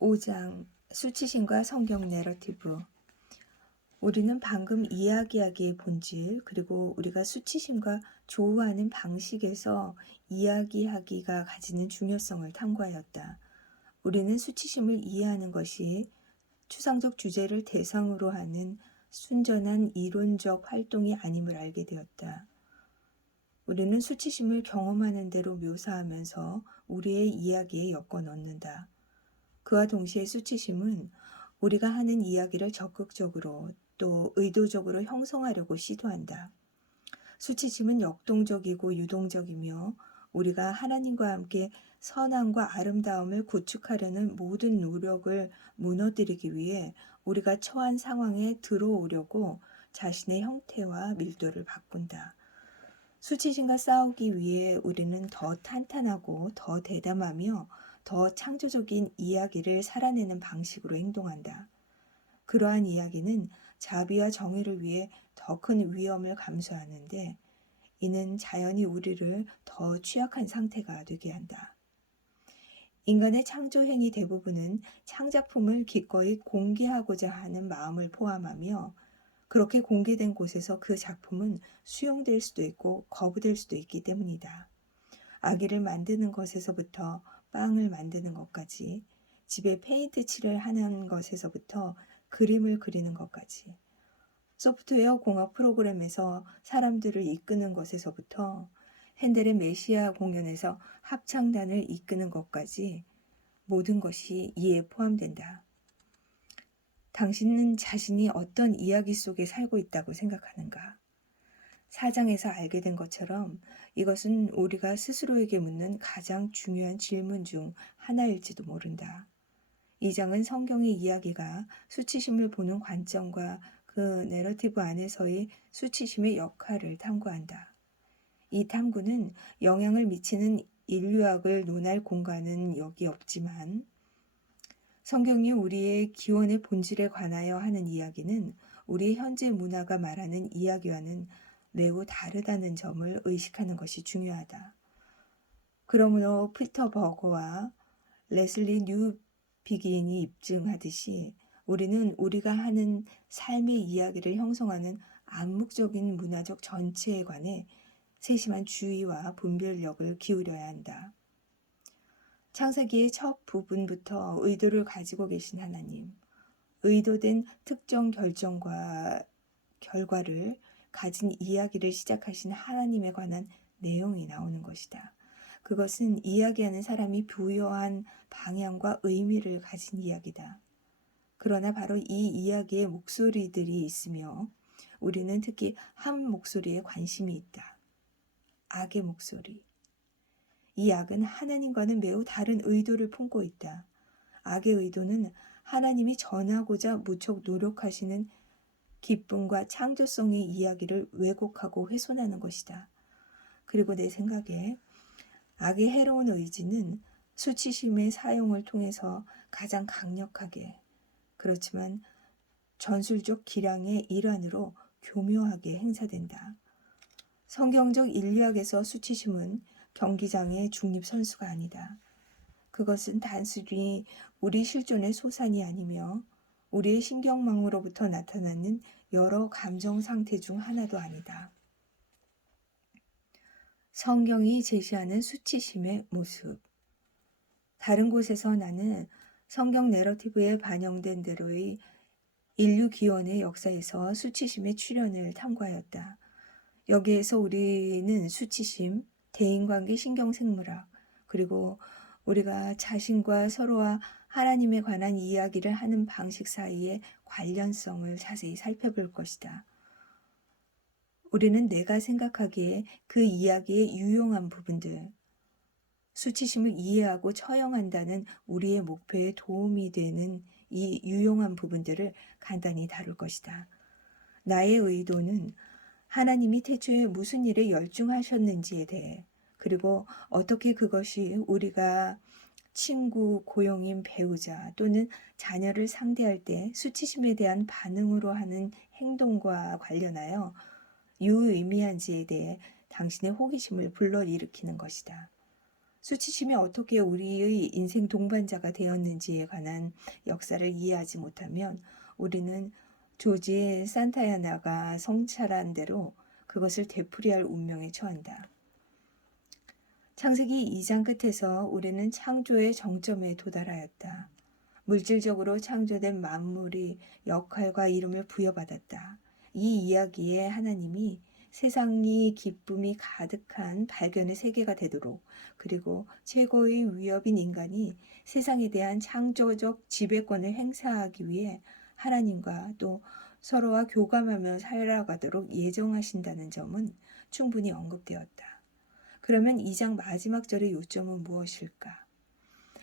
5장 수치심과 성경 내러티브. 우리는 방금 이야기하기의 본질, 그리고 우리가 수치심과 조우하는 방식에서 이야기하기가 가지는 중요성을 탐구하였다. 우리는 수치심을 이해하는 것이 추상적 주제를 대상으로 하는 순전한 이론적 활동이 아님을 알게 되었다. 우리는 수치심을 경험하는 대로 묘사하면서 우리의 이야기에 엮어 넣는다. 그와 동시에 수치심은 우리가 하는 이야기를 적극적으로 또 의도적으로 형성하려고 시도한다. 수치심은 역동적이고 유동적이며 우리가 하나님과 함께 선함과 아름다움을 구축하려는 모든 노력을 무너뜨리기 위해 우리가 처한 상황에 들어오려고 자신의 형태와 밀도를 바꾼다. 수치심과 싸우기 위해 우리는 더 탄탄하고 더 대담하며 더 창조적인 이야기를 살아내는 방식으로 행동한다. 그러한 이야기는 자비와 정의를 위해 더 큰 위험을 감수하는데 이는 자연히 우리를 더 취약한 상태가 되게 한다. 인간의 창조 행위 대부분은 창작품을 기꺼이 공개하고자 하는 마음을 포함하며 그렇게 공개된 곳에서 그 작품은 수용될 수도 있고 거부될 수도 있기 때문이다. 아기를 만드는 것에서부터 빵을 만드는 것까지, 집에 페인트 칠을 하는 것에서부터 그림을 그리는 것까지, 소프트웨어 공학 프로그램에서 사람들을 이끄는 것에서부터 핸델의 메시아 공연에서 합창단을 이끄는 것까지 모든 것이 이에 포함된다. 당신은 자신이 어떤 이야기 속에 살고 있다고 생각하는가? 4장에서 알게 된 것처럼 이것은 우리가 스스로에게 묻는 가장 중요한 질문 중 하나일지도 모른다. 2장은 성경의 이야기가 수치심을 보는 관점과 그 내러티브 안에서의 수치심의 역할을 탐구한다. 이 탐구는 영향을 미치는 인류학을 논할 공간은 여기 없지만 성경이 우리의 기원의 본질에 관하여 하는 이야기는 우리의 현재 문화가 말하는 이야기와는 매우 다르다는 점을 의식하는 것이 중요하다. 그러므로 피터 버거와 레슬리 뉴비긴이 입증하듯이 우리는 우리가 하는 삶의 이야기를 형성하는 암묵적인 문화적 전체에 관해 세심한 주의와 분별력을 기울여야 한다. 창세기의 첫 부분부터 의도를 가지고 계신 하나님, 의도된 특정 결정과 결과를 가진 이야기를 시작하신 하나님에 관한 내용이 나오는 것이다. 그것은 이야기하는 사람이 부여한 방향과 의미를 가진 이야기다. 그러나 바로 이 이야기의 목소리들이 있으며 우리는 특히 한 목소리에 관심이 있다. 악의 목소리. 이 악은 하나님과는 매우 다른 의도를 품고 있다. 악의 의도는 하나님이 전하고자 무척 노력하시는 기쁨과 창조성의 이야기를 왜곡하고 훼손하는 것이다. 그리고 내 생각에 악의 해로운 의지는 수치심의 사용을 통해서 가장 강력하게, 그렇지만 전술적 기량의 일환으로 교묘하게 행사된다. 성경적 인류학에서 수치심은 경기장의 중립 선수가 아니다. 그것은 단순히 우리 실존의 소산이 아니며 우리의 신경망으로부터 나타나는 여러 감정 상태 중 하나도 아니다. 성경이 제시하는 수치심의 모습. 다른 곳에서 나는 성경 내러티브에 반영된 대로의 인류 기원의 역사에서 수치심의 출현을 탐구하였다. 여기에서 우리는 수치심, 대인관계 신경생물학, 그리고 우리가 자신과 서로와 하나님에 관한 이야기를 하는 방식 사이의 관련성을 자세히 살펴볼 것이다. 우리는 내가 생각하기에 그 이야기의 유용한 부분들, 수치심을 이해하고 처형한다는 우리의 목표에 도움이 되는 이 유용한 부분들을 간단히 다룰 것이다. 나의 의도는 하나님이 태초에 무슨 일에 열중하셨는지에 대해, 그리고 어떻게 그것이 우리가 친구, 고용인, 배우자 또는 자녀를 상대할 때 수치심에 대한 반응으로 하는 행동과 관련하여 유의미한지에 대해 당신의 호기심을 불러일으키는 것이다. 수치심이 어떻게 우리의 인생 동반자가 되었는지에 관한 역사를 이해하지 못하면 우리는 조지 산타야나가 성찰한 대로 그것을 되풀이할 운명에 처한다. 창세기 2장 끝에서 우리는 창조의 정점에 도달하였다. 물질적으로 창조된 만물이 역할과 이름을 부여받았다. 이 이야기에 하나님이 세상이 기쁨이 가득한 발견의 세계가 되도록, 그리고 최고의 위협인 인간이 세상에 대한 창조적 지배권을 행사하기 위해 하나님과 또 서로와 교감하며 살아가도록 예정하신다는 점은 충분히 언급되었다. 그러면 2장 마지막 절의 요점은 무엇일까?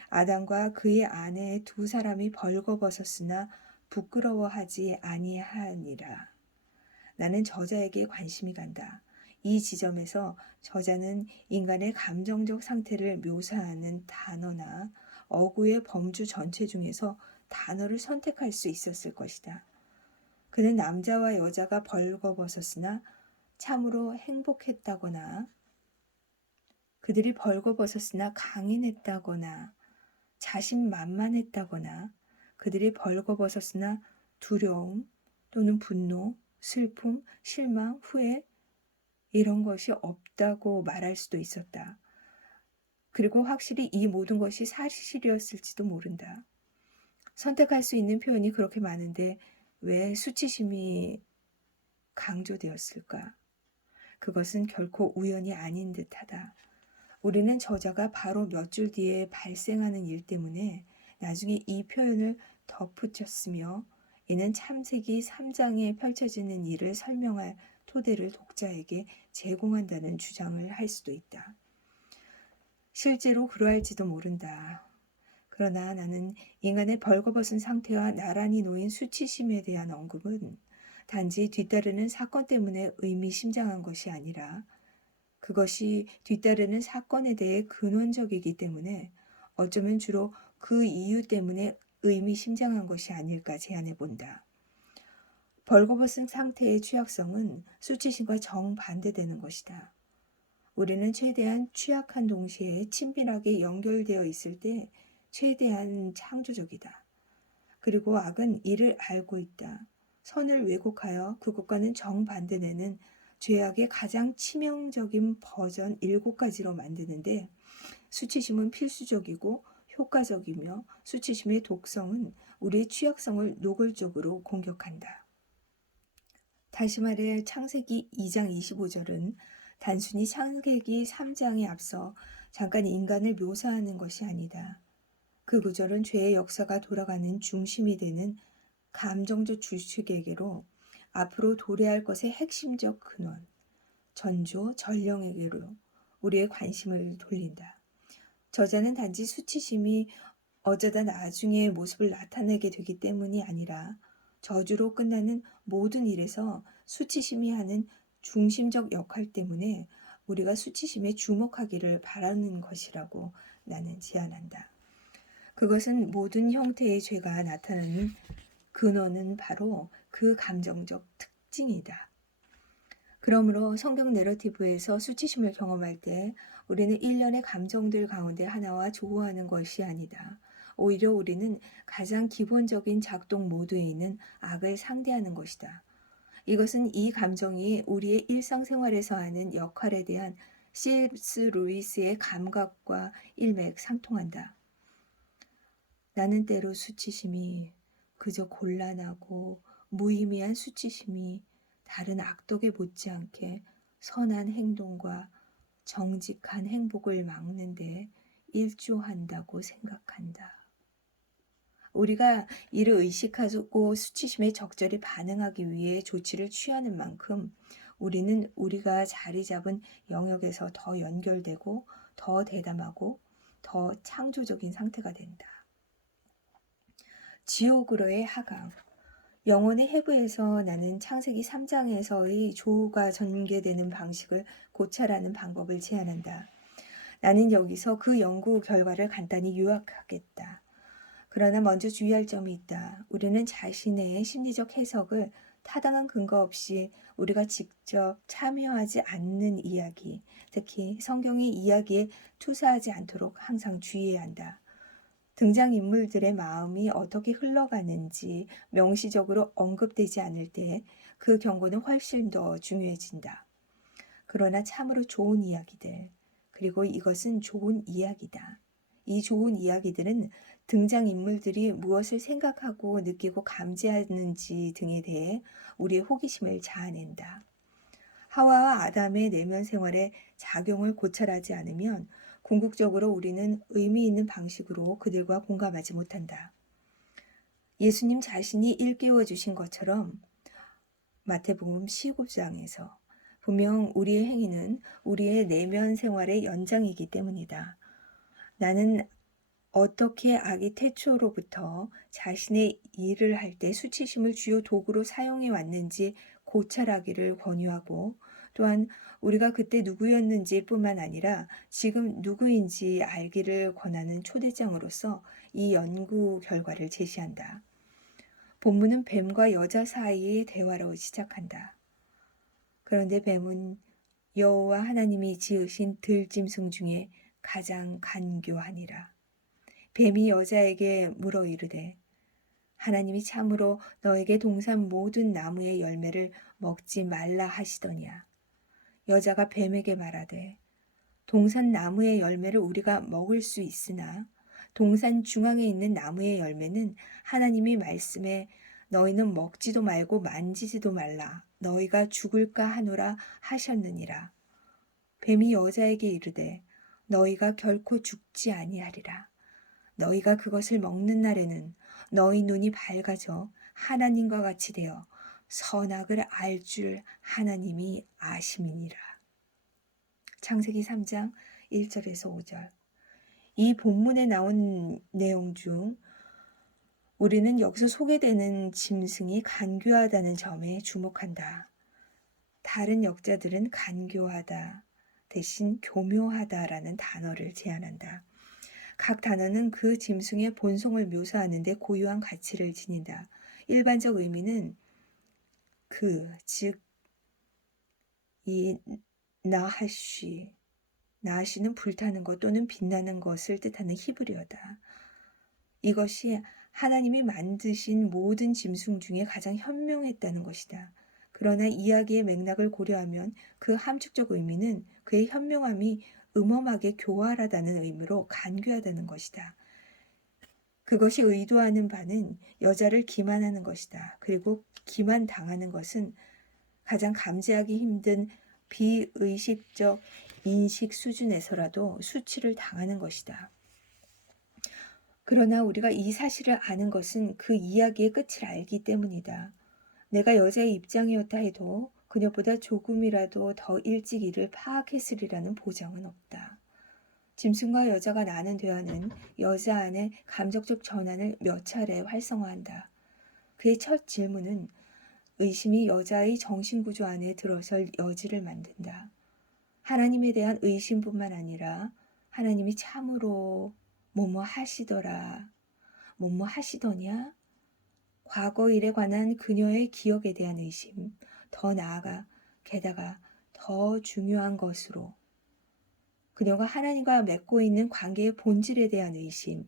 아담과 그의 아내 두 사람이 벌거벗었으나 부끄러워하지 아니하니라. 나는 저자에게 관심이 간다. 이 지점에서 저자는 인간의 감정적 상태를 묘사하는 단어나 어구의 범주 전체 중에서 단어를 선택할 수 있었을 것이다. 그는 남자와 여자가 벌거벗었으나 참으로 행복했다거나, 그들이 벌거벗었으나 강인했다거나, 자신만만했다거나, 그들이 벌거벗었으나 두려움 또는 분노, 슬픔, 실망, 후회 이런 것이 없다고 말할 수도 있었다. 그리고 확실히 이 모든 것이 사실이었을지도 모른다. 선택할 수 있는 표현이 그렇게 많은데 왜 수치심이 강조되었을까? 그것은 결코 우연이 아닌 듯하다. 우리는 저자가 바로 몇 줄 뒤에 발생하는 일 때문에 나중에 이 표현을 덧붙였으며, 이는 창세기 3장에 펼쳐지는 일을 설명할 토대를 독자에게 제공한다는 주장을 할 수도 있다. 실제로 그러할지도 모른다. 그러나 나는 인간의 벌거벗은 상태와 나란히 놓인 수치심에 대한 언급은 단지 뒤따르는 사건 때문에 의미심장한 것이 아니라 그것이 뒤따르는 사건에 대해 근원적이기 때문에 어쩌면 주로 그 이유 때문에 의미심장한 것이 아닐까 제안해 본다. 벌거벗은 상태의 취약성은 수치심과 정반대되는 것이다. 우리는 최대한 취약한 동시에 친밀하게 연결되어 있을 때 최대한 창조적이다. 그리고 악은 이를 알고 있다. 선을 왜곡하여 그것과는 정반대되는 죄악의 가장 치명적인 버전 7가지로 만드는데, 수치심은 필수적이고 효과적이며 수치심의 독성은 우리의 취약성을 노골적으로 공격한다. 다시 말해 창세기 2장 25절은 단순히 창세기 3장에 앞서 잠깐 인간을 묘사하는 것이 아니다. 그 구절은 죄의 역사가 돌아가는 중심이 되는 감정적 주축에게로 앞으로 도래할 것의 핵심적 근원, 전조, 전령에게로 우리의 관심을 돌린다. 저자는 단지 수치심이 어쩌다 나중에 모습을 나타내게 되기 때문이 아니라 저주로 끝나는 모든 일에서 수치심이 하는 중심적 역할 때문에 우리가 수치심에 주목하기를 바라는 것이라고 나는 제안한다. 그것은 모든 형태의 죄가 나타나는 근원은 바로 그 감정적 특징이다. 그러므로 성경 내러티브에서 수치심을 경험할 때 우리는 일련의 감정들 가운데 하나와 조화하는 것이 아니다. 오히려 우리는 가장 기본적인 작동 모드에 있는 악을 상대하는 것이다. 이것은 이 감정이 우리의 일상생활에서 하는 역할에 대한 C.S. 루이스의 감각과 일맥상통한다. 나는 때로 수치심이 그저 곤란하고 무의미한 수치심이 다른 악독에 못지않게 선한 행동과 정직한 행복을 막는 데 일조한다고 생각한다. 우리가 이를 의식하고 수치심에 적절히 반응하기 위해 조치를 취하는 만큼 우리는 우리가 자리 잡은 영역에서 더 연결되고 더 대담하고 더 창조적인 상태가 된다. 지옥으로의 하강. 영혼의 해부에서 나는 창세기 3장에서의 조우가 전개되는 방식을 고찰하는 방법을 제안한다. 나는 여기서 그 연구 결과를 간단히 요약하겠다. 그러나 먼저 주의할 점이 있다. 우리는 자신의 심리적 해석을 타당한 근거 없이 우리가 직접 참여하지 않는 이야기, 특히 성경의 이야기에 투사하지 않도록 항상 주의해야 한다. 등장인물들의 마음이 어떻게 흘러가는지 명시적으로 언급되지 않을 때 그 경고는 훨씬 더 중요해진다. 그러나 참으로 좋은 이야기들, 그리고 이것은 좋은 이야기다. 이 좋은 이야기들은 등장인물들이 무엇을 생각하고 느끼고 감지하는지 등에 대해 우리의 호기심을 자아낸다. 하와와 아담의 내면 생활에 작용을 고찰하지 않으면 궁극적으로 우리는 의미 있는 방식으로 그들과 공감하지 못한다. 예수님 자신이 일깨워 주신 것처럼 마태복음 19장에서 분명 우리의 행위는 우리의 내면 생활의 연장이기 때문이다. 나는 어떻게 아기 태초로부터 자신의 일을 할 때 수치심을 주요 도구로 사용해 왔는지 고찰하기를 권유하고, 또한 우리가 그때 누구였는지 뿐만 아니라 지금 누구인지 알기를 권하는 초대장으로서 이 연구 결과를 제시한다. 본문은 뱀과 여자 사이의 대화로 시작한다. 그런데 뱀은 여호와 하나님이 지으신 들짐승 중에 가장 간교하니라. 뱀이 여자에게 물어 이르되 하나님이 참으로 너에게 동산 모든 나무의 열매를 먹지 말라 하시더냐. 여자가 뱀에게 말하되 동산 나무의 열매를 우리가 먹을 수 있으나 동산 중앙에 있는 나무의 열매는 하나님이 말씀에 너희는 먹지도 말고 만지지도 말라 너희가 죽을까 하노라 하셨느니라. 뱀이 여자에게 이르되 너희가 결코 죽지 아니하리라. 너희가 그것을 먹는 날에는 너희 눈이 밝아져 하나님과 같이 되어 선악을 알 줄 하나님이 아심이니라. 창세기 3장 1절에서 5절. 이 본문에 나온 내용 중 우리는 여기서 소개되는 짐승이 간교하다는 점에 주목한다. 다른 역자들은 간교하다 대신 교묘하다라는 단어를 제안한다. 각 단어는 그 짐승의 본성을 묘사하는 데 고유한 가치를 지닌다. 일반적 의미는 즉 이 나하쉬는 불타는 것 또는 빛나는 것을 뜻하는 히브리어다. 이것이 하나님이 만드신 모든 짐승 중에 가장 현명했다는 것이다. 그러나 이야기의 맥락을 고려하면 그 함축적 의미는 그의 현명함이 음험하게 교활하다는 의미로 간교하다는 것이다. 그것이 의도하는 바는 여자를 기만하는 것이다. 그리고 기만당하는 것은 가장 감지하기 힘든 비의식적 인식 수준에서라도 수치를 당하는 것이다. 그러나 우리가 이 사실을 아는 것은 그 이야기의 끝을 알기 때문이다. 내가 여자의 입장이었다 해도 그녀보다 조금이라도 더 일찍 이를 파악했으리라는 보장은 없다. 짐승과 여자가 나눈 대화는 여자 안에 감정적 전환을 몇 차례 활성화한다. 그의 첫 질문은 의심이 여자의 정신구조 안에 들어설 여지를 만든다. 하나님에 대한 의심뿐만 아니라 하나님이 참으로 뭐뭐 하시더라, 뭐뭐 하시더냐, 과거 일에 관한 그녀의 기억에 대한 의심, 더 나아가 게다가 더 중요한 것으로 그녀가 하나님과 맺고 있는 관계의 본질에 대한 의심.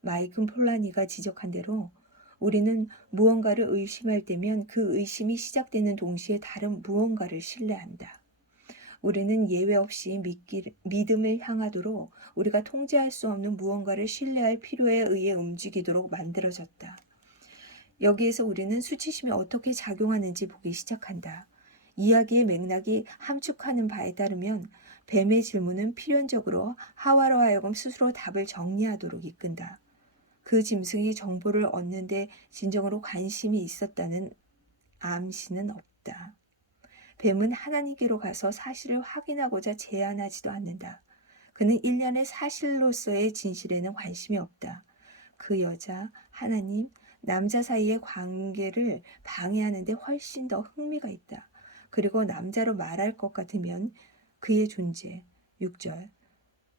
마이클 폴라니가 지적한 대로 우리는 무언가를 의심할 때면 그 의심이 시작되는 동시에 다른 무언가를 신뢰한다. 우리는 예외 없이 믿음을 향하도록 우리가 통제할 수 없는 무언가를 신뢰할 필요에 의해 움직이도록 만들어졌다. 여기에서 우리는 수치심이 어떻게 작용하는지 보기 시작한다. 이야기의 맥락이 함축하는 바에 따르면 뱀의 질문은 필연적으로 하와로 하여금 스스로 답을 정리하도록 이끈다. 그 짐승이 정보를 얻는데 진정으로 관심이 있었다는 암시는 없다. 뱀은 하나님께로 가서 사실을 확인하고자 제안하지도 않는다. 그는 일련의 사실로서의 진실에는 관심이 없다. 그 여자, 하나님, 남자 사이의 관계를 방해하는 데 훨씬 더 흥미가 있다. 그리고 남자로 말할 것 같으면 그의 존재, 6절.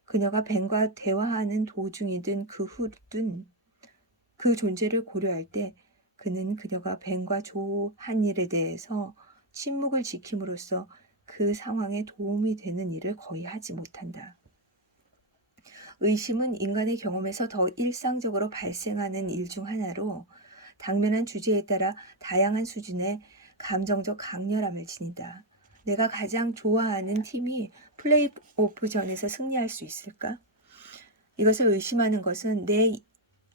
그녀가 뱀과 대화하는 도중이든 그 후든 그 존재를 고려할 때 그는 그녀가 뱀과 조한 일에 대해서 침묵을 지킴으로써 그 상황에 도움이 되는 일을 거의 하지 못한다. 의심은 인간의 경험에서 더 일상적으로 발생하는 일 중 하나로 당면한 주제에 따라 다양한 수준의 감정적 강렬함을 지닌다. 내가 가장 좋아하는 팀이 플레이오프전에서 승리할 수 있을까? 이것을 의심하는 것은 내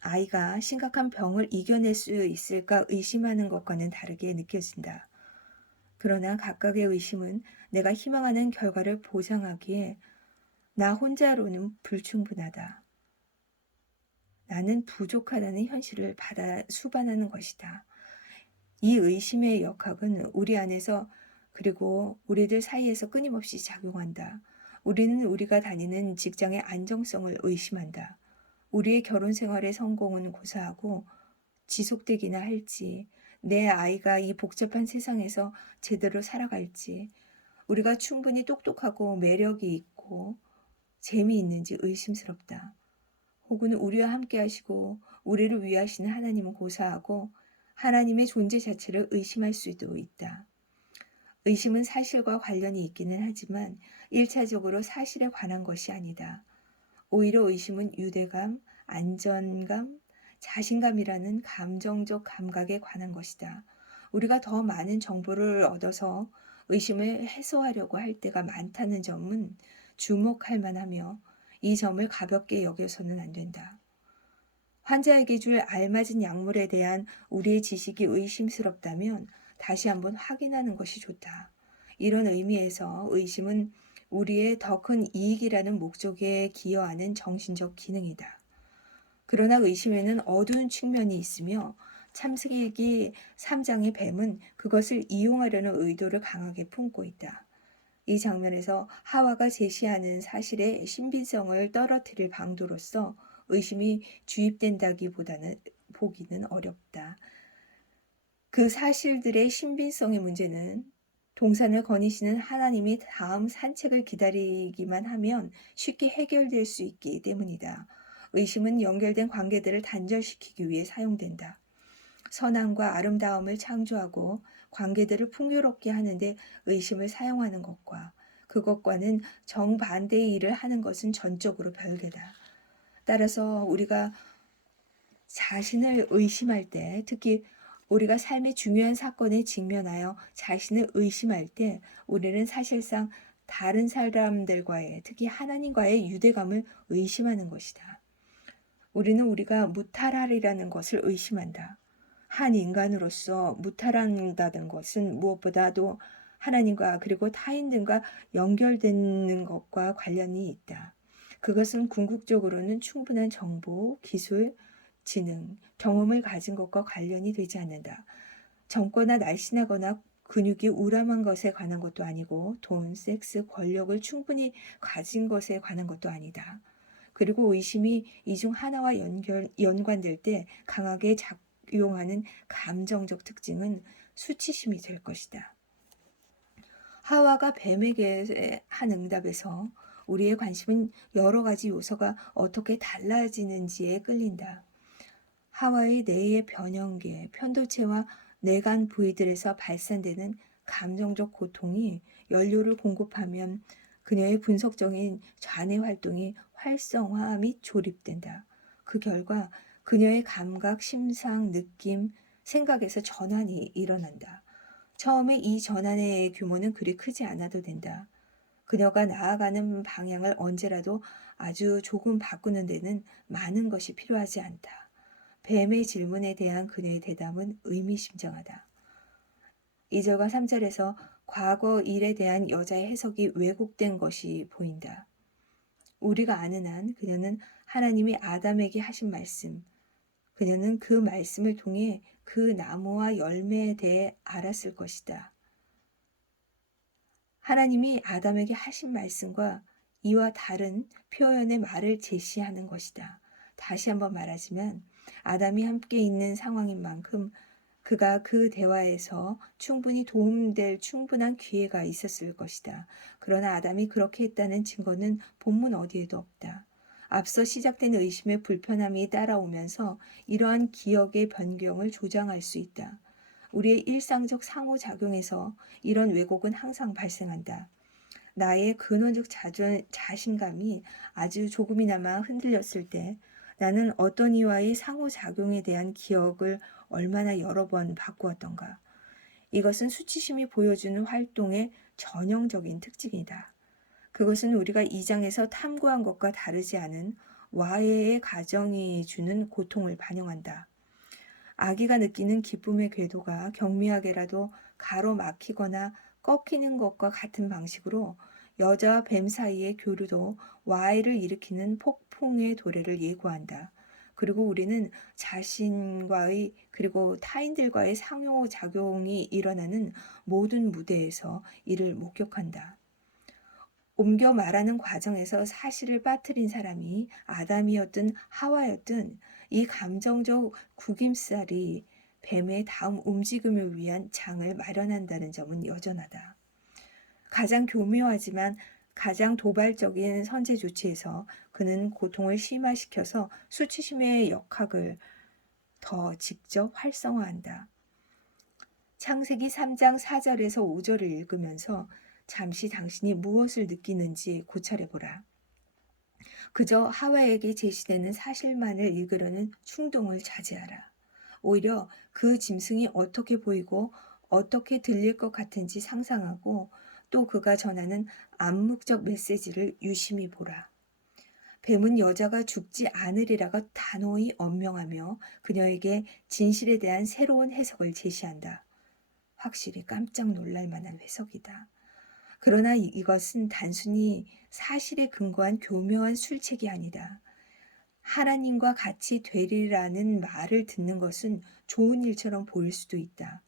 아이가 심각한 병을 이겨낼 수 있을까 의심하는 것과는 다르게 느껴진다. 그러나 각각의 의심은 내가 희망하는 결과를 보장하기에 나 혼자로는 불충분하다. 나는 부족하다는 현실을 받아 수반하는 것이다. 이 의심의 역학은 우리 안에서 그리고 우리들 사이에서 끊임없이 작용한다. 우리는 우리가 다니는 직장의 안정성을 의심한다. 우리의 결혼 생활의 성공은 고사하고 지속되기나 할지, 내 아이가 이 복잡한 세상에서 제대로 살아갈지, 우리가 충분히 똑똑하고 매력이 있고 재미있는지 의심스럽다. 혹은 우리와 함께 하시고 우리를 위하시는 하나님은 고사하고 하나님의 존재 자체를 의심할 수도 있다. 의심은 사실과 관련이 있기는 하지만 1차적으로 사실에 관한 것이 아니다. 오히려 의심은 유대감, 안전감, 자신감이라는 감정적 감각에 관한 것이다. 우리가 더 많은 정보를 얻어서 의심을 해소하려고 할 때가 많다는 점은 주목할 만하며 이 점을 가볍게 여겨서는 안 된다. 환자에게 줄 알맞은 약물에 대한 우리의 지식이 의심스럽다면 다시 한번 확인하는 것이 좋다. 이런 의미에서 의심은 우리의 더 큰 이익이라는 목적에 기여하는 정신적 기능이다. 그러나 의심에는 어두운 측면이 있으며 창세기 3장의 뱀은 그것을 이용하려는 의도를 강하게 품고 있다. 이 장면에서 하와가 제시하는 사실의 신빙성을 떨어뜨릴 방도로서 의심이 주입된다기보다는 보기는 어렵다. 그 사실들의 신빙성의 문제는 동산을 거니시는 하나님이 다음 산책을 기다리기만 하면 쉽게 해결될 수 있기 때문이다. 의심은 연결된 관계들을 단절시키기 위해 사용된다. 선함과 아름다움을 창조하고 관계들을 풍요롭게 하는데 의심을 사용하는 것과 그것과는 정반대의 일을 하는 것은 전적으로 별개다. 따라서 우리가 자신을 의심할 때, 특히 우리가 삶의 중요한 사건에 직면하여 자신을 의심할 때 우리는 사실상 다른 사람들과의, 특히 하나님과의 유대감을 의심하는 것이다. 우리는 우리가 무탈하리라는 것을 의심한다. 한 인간으로서 무탈한다는 것은 무엇보다도 하나님과 그리고 타인들과 연결되는 것과 관련이 있다. 그것은 궁극적으로는 충분한 정보, 기술, 지능, 경험을 가진 것과 관련이 되지 않는다. 젊거나 날씬하거나 근육이 우람한 것에 관한 것도 아니고 돈, 섹스, 권력을 충분히 가진 것에 관한 것도 아니다. 그리고 의심이 이 중 하나와 연관될 때 강하게 작용하는 감정적 특징은 수치심이 될 것이다. 하와가 뱀에게 한 응답에서 우리의 관심은 여러 가지 요소가 어떻게 달라지는지에 끌린다. 하와의 뇌의 변형계, 편도체와 뇌간 부위들에서 발산되는 감정적 고통이 연료를 공급하면 그녀의 분석적인 좌뇌 활동이 활성화 및 조립된다. 그 결과 그녀의 감각, 심상, 느낌, 생각에서 전환이 일어난다. 처음에 이 전환의 규모는 그리 크지 않아도 된다. 그녀가 나아가는 방향을 언제라도 아주 조금 바꾸는 데는 많은 것이 필요하지 않다. 뱀의 질문에 대한 그녀의 대답은 의미심장하다. 2절과 3절에서 과거 일에 대한 여자의 해석이 왜곡된 것이 보인다. 우리가 아는 한 그녀는 하나님이 아담에게 하신 말씀, 그녀는 그 말씀을 통해 그 나무와 열매에 대해 알았을 것이다. 하나님이 아담에게 하신 말씀과 이와 다른 표현의 말을 제시하는 것이다. 다시 한번 말하지만 아담이 함께 있는 상황인 만큼 그가 그 대화에서 충분히 도움될 충분한 기회가 있었을 것이다. 그러나 아담이 그렇게 했다는 증거는 본문 어디에도 없다. 앞서 시작된 의심의 불편함이 따라오면서 이러한 기억의 변경을 조장할 수 있다. 우리의 일상적 상호작용에서 이런 왜곡은 항상 발생한다. 나의 근원적 자신감이 아주 조금이나마 흔들렸을 때 나는 어떤 이와의 상호작용에 대한 기억을 얼마나 여러 번 바꾸었던가. 이것은 수치심이 보여주는 활동의 전형적인 특징이다. 그것은 우리가 이 장에서 탐구한 것과 다르지 않은 와해의 가정이 주는 고통을 반영한다. 아기가 느끼는 기쁨의 궤도가 경미하게라도 가로막히거나 꺾이는 것과 같은 방식으로 여자와 뱀 사이의 교류도 와해를 일으키는 폭풍의 도래를 예고한다. 그리고 우리는 자신과의 그리고 타인들과의 상호작용이 일어나는 모든 무대에서 이를 목격한다. 옮겨 말하는 과정에서 사실을 빠뜨린 사람이 아담이었든 하와였든 이 감정적 구김살이 뱀의 다음 움직임을 위한 장을 마련한다는 점은 여전하다. 가장 교묘하지만 가장 도발적인 선제 조치에서 그는 고통을 심화시켜서 수치심의 역학을 더 직접 활성화한다. 창세기 3장 4절에서 5절을 읽으면서 잠시 당신이 무엇을 느끼는지 고찰해보라. 그저 하와에게 제시되는 사실만을 읽으려는 충동을 자제하라. 오히려 그 짐승이 어떻게 보이고 어떻게 들릴 것 같은지 상상하고 또 그가 전하는 암묵적 메시지를 유심히 보라. 뱀은 여자가 죽지 않으리라고 단호히 언명하며 그녀에게 진실에 대한 새로운 해석을 제시한다. 확실히 깜짝 놀랄 만한 해석이다. 그러나 이것은 단순히 사실에 근거한 교묘한 술책이 아니다. 하나님과 같이 되리라는 말을 듣는 것은 좋은 일처럼 보일 수도 있다.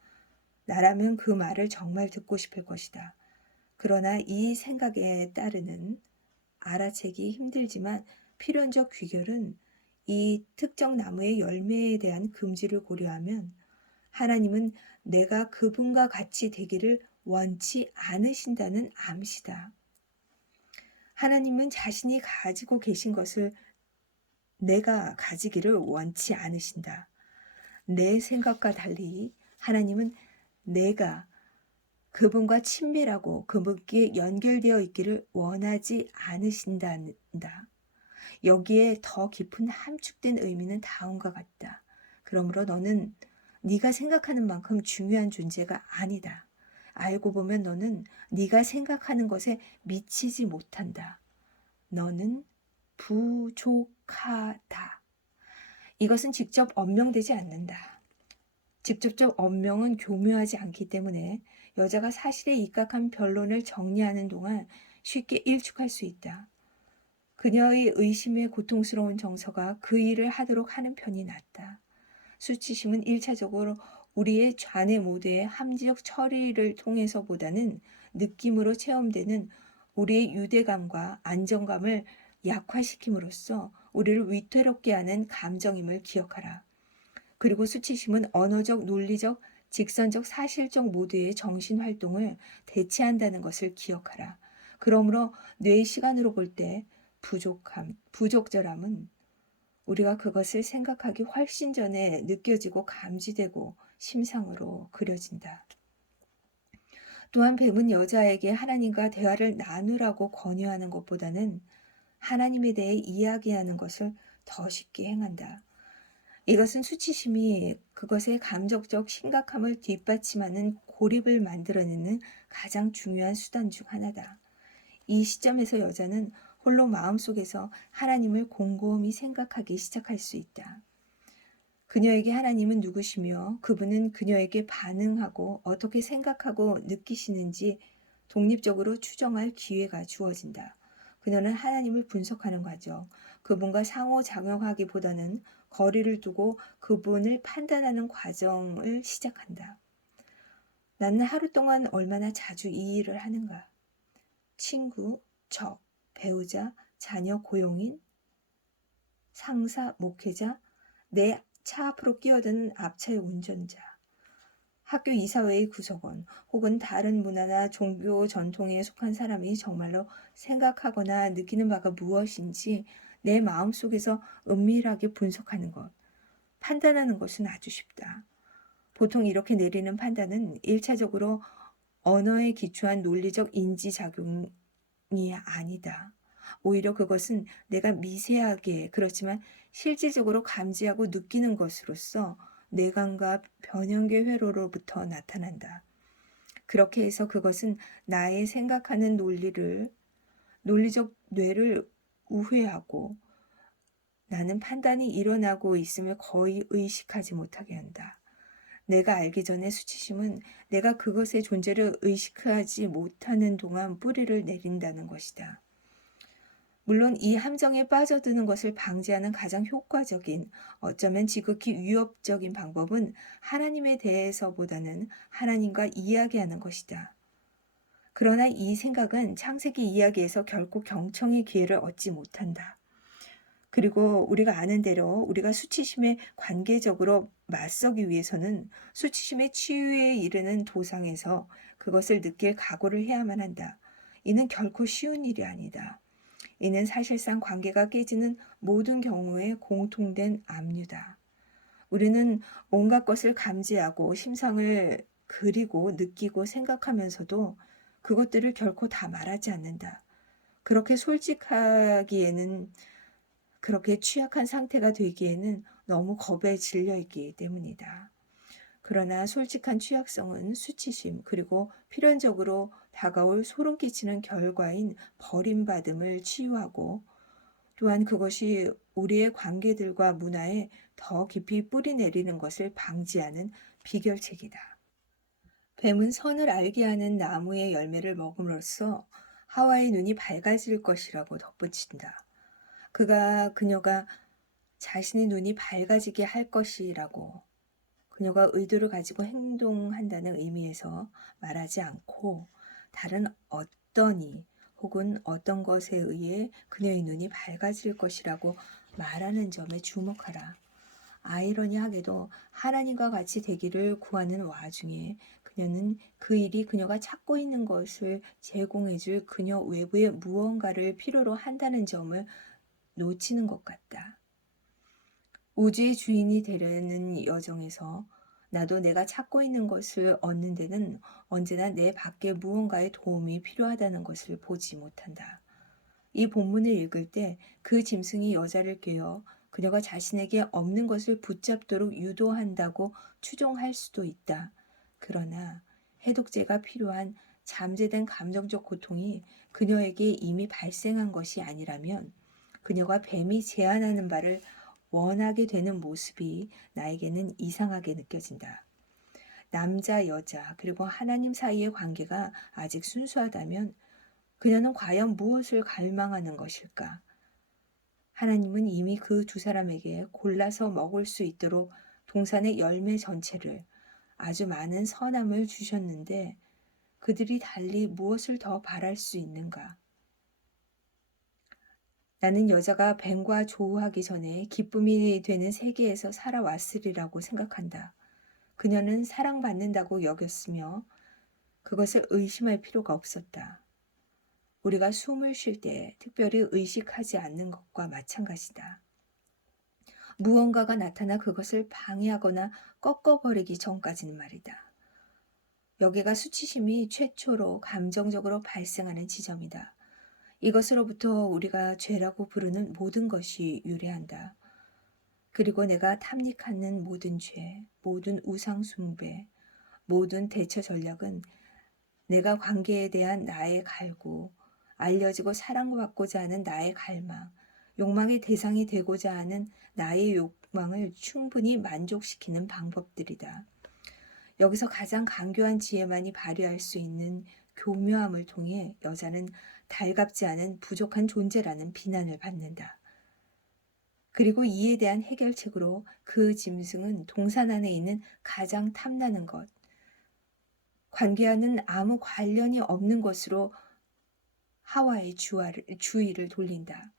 나라면 그 말을 정말 듣고 싶을 것이다. 그러나 이 생각에 따르는 알아채기 힘들지만 필연적 귀결은 이 특정 나무의 열매에 대한 금지를 고려하면 하나님은 내가 그분과 같이 되기를 원치 않으신다는 암시다. 하나님은 자신이 가지고 계신 것을 내가 가지기를 원치 않으신다. 내 생각과 달리 하나님은 내가 그분과 친밀하고 그분께 연결되어 있기를 원하지 않으신단다. 여기에 더 깊은 함축된 의미는 다음과 같다. 그러므로 너는 네가 생각하는 만큼 중요한 존재가 아니다. 알고 보면 너는 네가 생각하는 것에 미치지 못한다. 너는 부족하다. 이것은 직접 언명되지 않는다. 직접적 언명은 교묘하지 않기 때문에 여자가 사실에 입각한 변론을 정리하는 동안 쉽게 일축할 수 있다. 그녀의 의심의 고통스러운 정서가 그 일을 하도록 하는 편이 낫다. 수치심은 1차적으로 우리의 좌뇌 모두의 함지적 처리를 통해서보다는 느낌으로 체험되는 우리의 유대감과 안정감을 약화시킴으로써 우리를 위태롭게 하는 감정임을 기억하라. 그리고 수치심은 언어적, 논리적, 직선적, 사실적 모두의 정신활동을 대체한다는 것을 기억하라. 그러므로 뇌의 시간으로 볼 때 부족함, 부적절함은 우리가 그것을 생각하기 훨씬 전에 느껴지고 감지되고 심상으로 그려진다. 또한 뱀은 여자에게 하나님과 대화를 나누라고 권유하는 것보다는 하나님에 대해 이야기하는 것을 더 쉽게 행한다. 이것은 수치심이 그것의 감정적 심각함을 뒷받침하는 고립을 만들어내는 가장 중요한 수단 중 하나다. 이 시점에서 여자는 홀로 마음속에서 하나님을 곰곰이 생각하기 시작할 수 있다. 그녀에게 하나님은 누구시며 그분은 그녀에게 반응하고 어떻게 생각하고 느끼시는지 독립적으로 추정할 기회가 주어진다. 그녀는 하나님을 분석하는 과정, 그분과 상호작용하기보다는 거리를 두고 그분을 판단하는 과정을 시작한다. 나는 하루 동안 얼마나 자주 이 일을 하는가? 친구, 적, 배우자, 자녀, 고용인, 상사, 목회자, 내 차 앞으로 끼어드는 앞차의 운전자, 학교 이사회의 구성원, 혹은 다른 문화나 종교 전통에 속한 사람이 정말로 생각하거나 느끼는 바가 무엇인지 내 마음속에서 은밀하게 분석하는 것, 판단하는 것은 아주 쉽다. 보통 이렇게 내리는 판단은 1차적으로 언어에 기초한 논리적 인지작용이 아니다. 오히려 그것은 내가 미세하게 그렇지만 실질적으로 감지하고 느끼는 것으로서 뇌관과 변형계 회로로부터 나타난다. 그렇게 해서 그것은 나의 생각하는 논리적 뇌를 우회하고 나는 판단이 일어나고 있음을 거의 의식하지 못하게 한다. 내가 알기 전에 수치심은 내가 그것의 존재를 의식하지 못하는 동안 뿌리를 내린다는 것이다. 물론 이 함정에 빠져드는 것을 방지하는 가장 효과적인, 어쩌면 지극히 위협적인 방법은 하나님에 대해서보다는 하나님과 이야기하는 것이다. 그러나 이 생각은 창세기 이야기에서 결코 경청의 기회를 얻지 못한다. 그리고 우리가 아는 대로 우리가 수치심에 관계적으로 맞서기 위해서는 수치심의 치유에 이르는 도상에서 그것을 느낄 각오를 해야만 한다. 이는 결코 쉬운 일이 아니다. 이는 사실상 관계가 깨지는 모든 경우에 공통된 압류다. 우리는 온갖 것을 감지하고 심상을 그리고 느끼고 생각하면서도 그것들을 결코 다 말하지 않는다. 그렇게 솔직하기에는 그렇게 취약한 상태가 되기에는 너무 겁에 질려 있기 때문이다. 그러나 솔직한 취약성은 수치심 그리고 필연적으로 다가올 소름 끼치는 결과인 버림받음을 치유하고 또한 그것이 우리의 관계들과 문화에 더 깊이 뿌리 내리는 것을 방지하는 비결책이다. 뱀은 선을 알게 하는 나무의 열매를 먹음으로써 하와의 눈이 밝아질 것이라고 덧붙인다. 그녀가 자신의 눈이 밝아지게 할 것이라고 그녀가 의도를 가지고 행동한다는 의미에서 말하지 않고 다른 어떤 이 혹은 어떤 것에 의해 그녀의 눈이 밝아질 것이라고 말하는 점에 주목하라. 아이러니하게도 하나님과 같이 되기를 구하는 와중에 그녀는 그 일이 그녀가 찾고 있는 것을 제공해줄 그녀 외부의 무언가를 필요로 한다는 점을 놓치는 것 같다. 우주의 주인이 되려는 여정에서 나도 내가 찾고 있는 것을 얻는 데는 언제나 내 밖에 무언가의 도움이 필요하다는 것을 보지 못한다. 이 본문을 읽을 때 그 짐승이 여자를 꿰어 그녀가 자신에게 없는 것을 붙잡도록 유도한다고 추정할 수도 있다. 그러나 해독제가 필요한 잠재된 감정적 고통이 그녀에게 이미 발생한 것이 아니라면 그녀가 뱀이 제안하는 바를 원하게 되는 모습이 나에게는 이상하게 느껴진다. 남자, 여자, 그리고 하나님 사이의 관계가 아직 순수하다면 그녀는 과연 무엇을 갈망하는 것일까? 하나님은 이미 그 두 사람에게 골라서 먹을 수 있도록 동산의 열매 전체를 아주 많은 선함을 주셨는데 그들이 달리 무엇을 더 바랄 수 있는가? 나는 여자가 뱀과 조우하기 전에 기쁨이 되는 세계에서 살아왔으리라고 생각한다. 그녀는 사랑받는다고 여겼으며 그것을 의심할 필요가 없었다. 우리가 숨을 쉴 때 특별히 의식하지 않는 것과 마찬가지다. 무언가가 나타나 그것을 방해하거나 꺾어버리기 전까지는 말이다. 여기가 수치심이 최초로 감정적으로 발생하는 지점이다. 이것으로부터 우리가 죄라고 부르는 모든 것이 유래한다. 그리고 내가 탐닉하는 모든 죄, 모든 우상 숭배, 모든 대처 전략은 내가 관계에 대한 나의 갈구, 알려지고 사랑받고자 하는 나의 갈망, 욕망의 대상이 되고자 하는 나의 욕망을 충분히 만족시키는 방법들이다. 여기서 가장 간교한 지혜만이 발휘할 수 있는 교묘함을 통해 여자는 달갑지 않은 부족한 존재라는 비난을 받는다. 그리고 이에 대한 해결책으로 그 짐승은 동산 안에 있는 가장 탐나는 것, 관계와는 아무 관련이 없는 것으로 하와의 주의를 돌린다.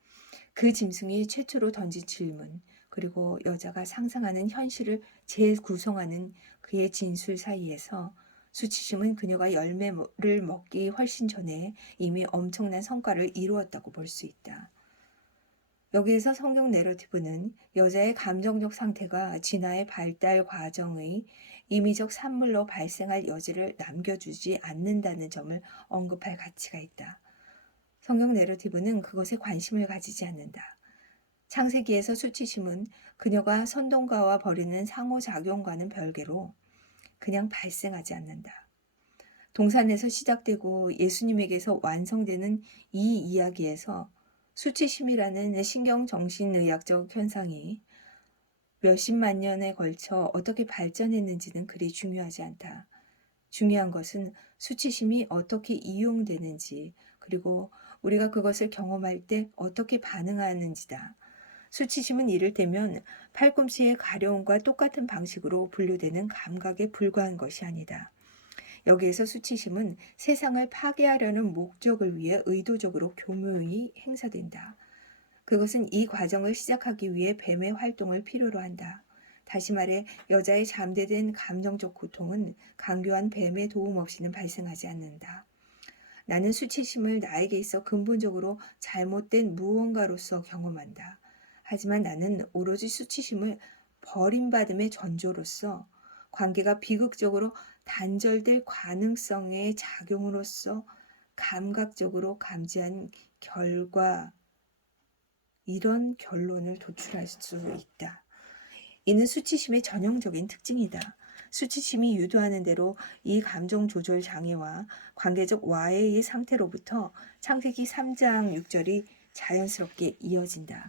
그 짐승이 최초로 던진 질문, 그리고 여자가 상상하는 현실을 재구성하는 그의 진술 사이에서 수치심은 그녀가 열매를 먹기 훨씬 전에 이미 엄청난 성과를 이루었다고 볼 수 있다. 여기에서 성경 내러티브는 여자의 감정적 상태가 진화의 발달 과정의 임의적 산물로 발생할 여지를 남겨주지 않는다는 점을 언급할 가치가 있다. 성경 내러티브는 그것에 관심을 가지지 않는다. 창세기에서 수치심은 그녀가 선동가와 벌이는 상호작용과는 별개로 그냥 발생하지 않는다. 동산에서 시작되고 예수님에게서 완성되는 이 이야기에서 수치심이라는 신경정신의학적 현상이 몇십만 년에 걸쳐 어떻게 발전했는지는 그리 중요하지 않다. 중요한 것은 수치심이 어떻게 이용되는지, 그리고 우리가 그것을 경험할 때 어떻게 반응하는지다. 수치심은 이를테면 팔꿈치의 가려움과 똑같은 방식으로 분류되는 감각에 불과한 것이 아니다. 여기에서 수치심은 세상을 파괴하려는 목적을 위해 의도적으로 교묘히 행사된다. 그것은 이 과정을 시작하기 위해 뱀의 활동을 필요로 한다. 다시 말해 여자의 잠재된 감정적 고통은 강교한 뱀의 도움 없이는 발생하지 않는다. 나는 수치심을 나에게 있어 근본적으로 잘못된 무언가로서 경험한다. 하지만 나는 오로지 수치심을 버림받음의 전조로서 관계가 비극적으로 단절될 가능성의 작용으로서 감각적으로 감지한 결과 이런 결론을 도출할 수 있다. 이는 수치심의 전형적인 특징이다. 수치심이 유도하는 대로 이 감정 조절 장애와 관계적 와해의 상태로부터 창세기 3장 6절이 자연스럽게 이어진다.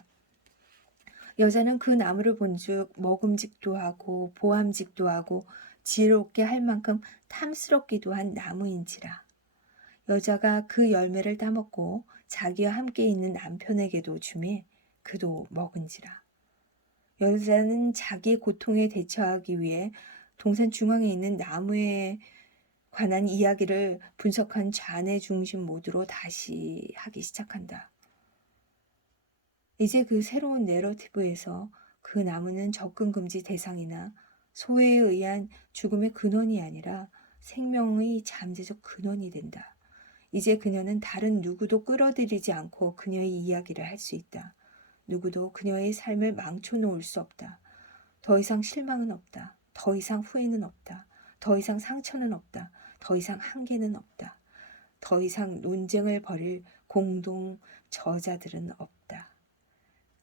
여자는 그 나무를 본즉 먹음직도 하고 보암직도 하고 지혜롭게 할 만큼 탐스럽기도 한 나무인지라. 여자가 그 열매를 따먹고 자기와 함께 있는 남편에게도 주매 그도 먹은지라. 여자는 자기 고통에 대처하기 위해 동산 중앙에 있는 나무에 관한 이야기를 분석한 좌뇌 중심 모드로 다시 하기 시작한다. 이제 그 새로운 내러티브에서 그 나무는 접근 금지 대상이나 소외에 의한 죽음의 근원이 아니라 생명의 잠재적 근원이 된다. 이제 그녀는 다른 누구도 끌어들이지 않고 그녀의 이야기를 할 수 있다. 누구도 그녀의 삶을 망쳐놓을 수 없다. 더 이상 실망은 없다. 더 이상 후회는 없다. 더 이상 상처는 없다. 더 이상 한계는 없다. 더 이상 논쟁을 벌일 공동 저자들은 없다.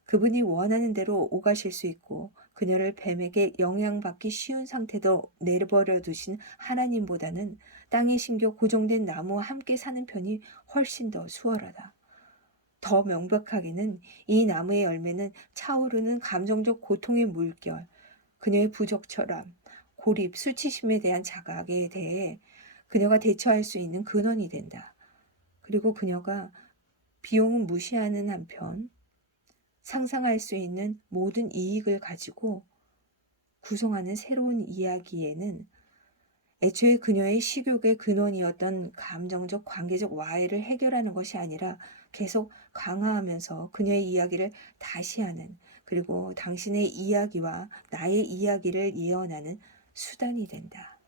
그분이 원하는 대로 오가실 수 있고 그녀를 뱀에게 영향받기 쉬운 상태도 내버려 두신 하나님보다는 땅에 심겨 고정된 나무와 함께 사는 편이 훨씬 더 수월하다. 더 명백하게는 이 나무의 열매는 차오르는 감정적 고통의 물결, 그녀의 부적절함, 고립, 수치심에 대한 자각에 대해 그녀가 대처할 수 있는 근원이 된다. 그리고 그녀가 비용은 무시하는 한편 상상할 수 있는 모든 이익을 가지고 구성하는 새로운 이야기에는 애초에 그녀의 식욕의 근원이었던 감정적 관계적 와해를 해결하는 것이 아니라 계속 강화하면서 그녀의 이야기를 다시 하는, 그리고 당신의 이야기와 나의 이야기를 예언하는 수단이 된다.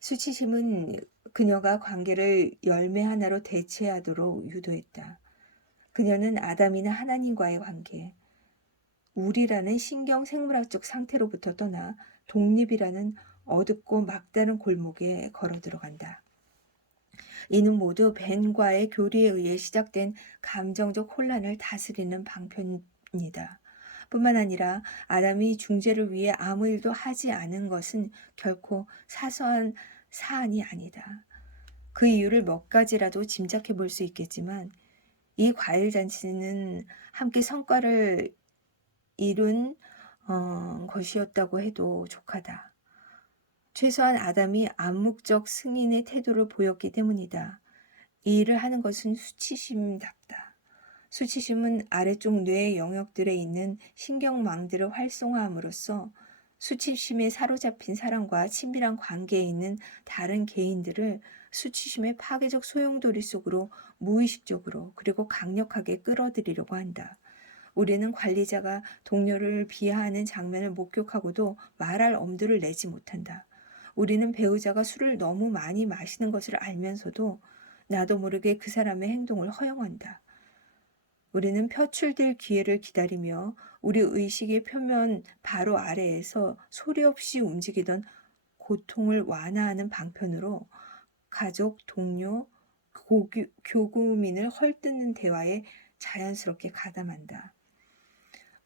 수치심은 그녀가 관계를 열매 하나로 대체하도록 유도했다. 그녀는 아담이나 하나님과의 관계, 우리라는 신경 생물학적 상태로부터 떠나 독립이라는 어둡고 막다른 골목에 걸어 들어간다. 이는 모두 벤과의 교류에 의해 시작된 감정적 혼란을 다스리는 방편이다. 뿐만 아니라 아담이 중재를 위해 아무 일도 하지 않은 것은 결코 사소한 사안이 아니다. 그 이유를 몇 가지라도 짐작해 볼 수 있겠지만 이 과일 잔치는 함께 성과를 이룬 것이었다고 해도 족하다. 최소한 아담이 암묵적 승인의 태도를 보였기 때문이다. 이 일을 하는 것은 수치심답다. 수치심은 아래쪽 뇌의 영역들에 있는 신경망들을 활성화함으로써 수치심에 사로잡힌 사람과 친밀한 관계에 있는 다른 개인들을 수치심의 파괴적 소용돌이 속으로 무의식적으로 그리고 강력하게 끌어들이려고 한다. 우리는 관리자가 동료를 비하하는 장면을 목격하고도 말할 엄두를 내지 못한다. 우리는 배우자가 술을 너무 많이 마시는 것을 알면서도 나도 모르게 그 사람의 행동을 허용한다. 우리는 표출될 기회를 기다리며 우리 의식의 표면 바로 아래에서 소리 없이 움직이던 고통을 완화하는 방편으로 가족, 동료, 교구민을 헐뜯는 대화에 자연스럽게 가담한다.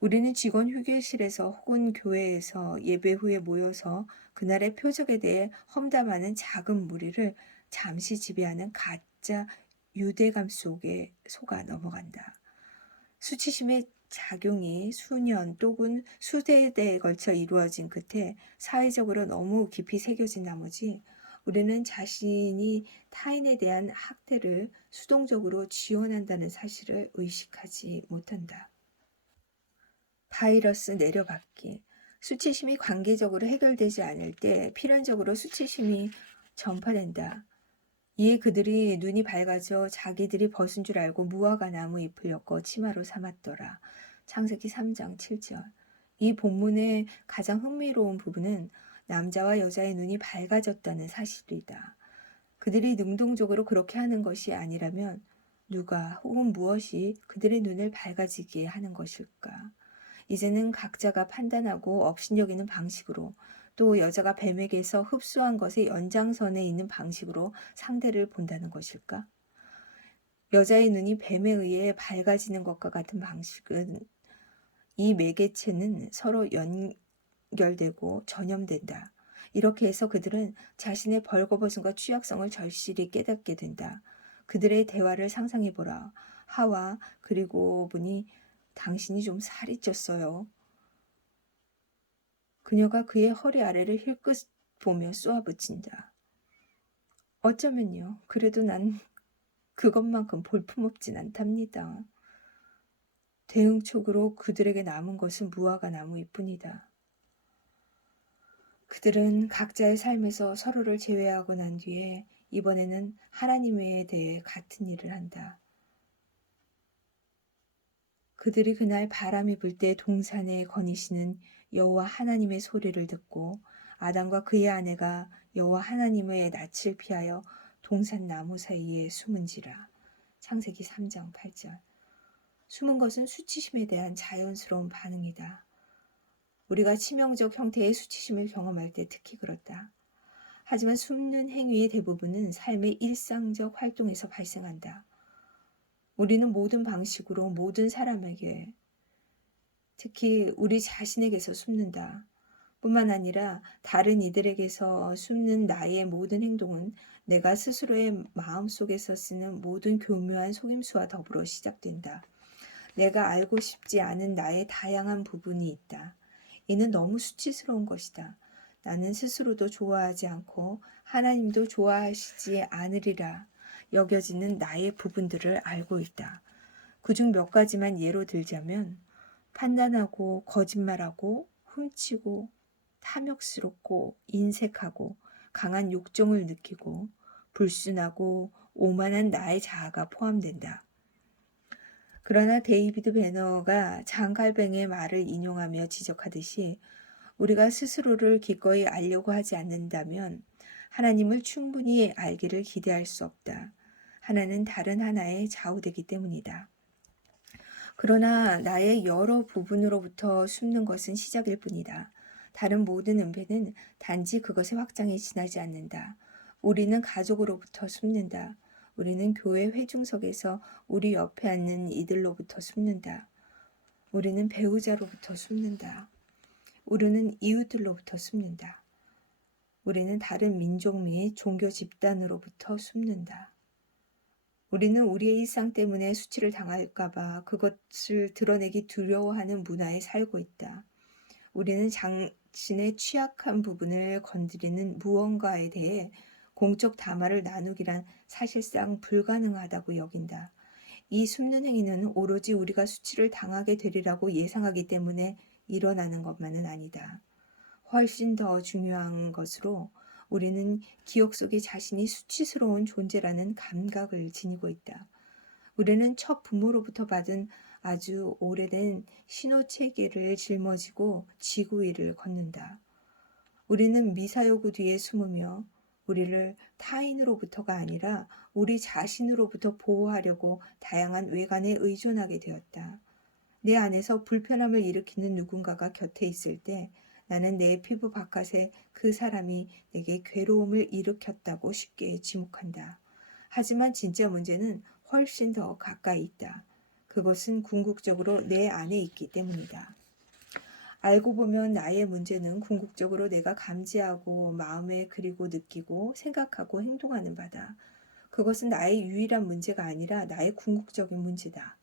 우리는 직원 휴게실에서 혹은 교회에서 예배 후에 모여서 그날의 표적에 대해 험담하는 작은 무리를 잠시 지배하는 가짜 유대감 속에 속아 넘어간다. 수치심의 작용이 수년 또는 수세대에 걸쳐 이루어진 끝에 사회적으로 너무 깊이 새겨진 나머지 우리는 자신이 타인에 대한 학대를 수동적으로 지원한다는 사실을 의식하지 못한다. 바이러스 내려받기. 수치심이 관계적으로 해결되지 않을 때 필연적으로 수치심이 전파된다. 이에 그들이 눈이 밝아져 자기들이 벗은 줄 알고 무화과 나무 잎을 엮어 치마로 삼았더라. 창세기 3장 7절. 이 본문의 가장 흥미로운 부분은 남자와 여자의 눈이 밝아졌다는 사실이다. 그들이 능동적으로 그렇게 하는 것이 아니라면 누가 혹은 무엇이 그들의 눈을 밝아지게 하는 것일까? 이제는 각자가 판단하고 업신여기는 방식으로 또 여자가 뱀에게서 흡수한 것의 연장선에 있는 방식으로 상대를 본다는 것일까? 여자의 눈이 뱀에 의해 밝아지는 것과 같은 방식은 이 매개체는 서로 연결되고 전염된다. 이렇게 해서 그들은 자신의 벌거벗음과 취약성을 절실히 깨닫게 된다. 그들의 대화를 상상해보라. 하와 그리고 보니 당신이 좀 살이 쪘어요. 그녀가 그의 허리 아래를 힐끗 보며 쏘아붙인다. 어쩌면요. 그래도 난 그것만큼 볼품없진 않답니다. 대응촉으로 그들에게 남은 것은 무화과 나무일 뿐이다. 그들은 각자의 삶에서 서로를 제외하고 난 뒤에 이번에는 하나님에 대해 같은 일을 한다. 그들이 그날 바람이 불 때 동산에 거니시는 여호와 하나님의 소리를 듣고 아담과 그의 아내가 여호와 하나님의 낯을 피하여 동산 나무 사이에 숨은지라. 창세기 3장 8절. 숨은 것은 수치심에 대한 자연스러운 반응이다. 우리가 치명적 형태의 수치심을 경험할 때 특히 그렇다. 하지만 숨는 행위의 대부분은 삶의 일상적 활동에서 발생한다. 우리는 모든 방식으로 모든 사람에게, 특히 우리 자신에게서 숨는다. 뿐만 아니라 다른 이들에게서 숨는 나의 모든 행동은 내가 스스로의 마음속에서 쓰는 모든 교묘한 속임수와 더불어 시작된다. 내가 알고 싶지 않은 나의 다양한 부분이 있다. 이는 너무 수치스러운 것이다. 나는 스스로도 좋아하지 않고 하나님도 좋아하시지 않으리라 여겨지는 나의 부분들을 알고 있다. 그중 몇 가지만 예로 들자면 판단하고 거짓말하고 훔치고 탐욕스럽고 인색하고 강한 욕정을 느끼고 불순하고 오만한 나의 자아가 포함된다. 그러나 데이비드 배너가 장갈뱅의 말을 인용하며 지적하듯이 우리가 스스로를 기꺼이 알려고 하지 않는다면 하나님을 충분히 알기를 기대할 수 없다. 하나는 다른 하나에 좌우되기 때문이다. 그러나 나의 여러 부분으로부터 숨는 것은 시작일 뿐이다. 다른 모든 은폐는 단지 그것의 확장에 지나지 않는다. 우리는 가족으로부터 숨는다. 우리는 교회 회중석에서 우리 옆에 앉는 이들로부터 숨는다. 우리는 배우자로부터 숨는다. 우리는 이웃들로부터 숨는다. 우리는 다른 민족 및 종교 집단으로부터 숨는다. 우리는 우리의 일상 때문에 수치를 당할까봐 그것을 드러내기 두려워하는 문화에 살고 있다. 우리는 자신의 취약한 부분을 건드리는 무언가에 대해 공적 담화를 나누기란 사실상 불가능하다고 여긴다. 이 숨는 행위는 오로지 우리가 수치를 당하게 되리라고 예상하기 때문에 일어나는 것만은 아니다. 훨씬 더 중요한 것으로 우리는 기억 속에 자신이 수치스러운 존재라는 감각을 지니고 있다. 우리는 첫 부모로부터 받은 아주 오래된 신호체계를 짊어지고 지구 위를 걷는다. 우리는 미사여구 뒤에 숨으며 우리를 타인으로부터가 아니라 우리 자신으로부터 보호하려고 다양한 외관에 의존하게 되었다. 내 안에서 불편함을 일으키는 누군가가 곁에 있을 때 나는 내 피부 바깥에 그 사람이 내게 괴로움을 일으켰다고 쉽게 지목한다. 하지만 진짜 문제는 훨씬 더 가까이 있다. 그것은 궁극적으로 내 안에 있기 때문이다. 알고 보면 나의 문제는 궁극적으로 내가 감지하고 마음에 그리고 느끼고 생각하고 행동하는 바다. 그것은 나의 유일한 문제가 아니라 나의 궁극적인 문제다.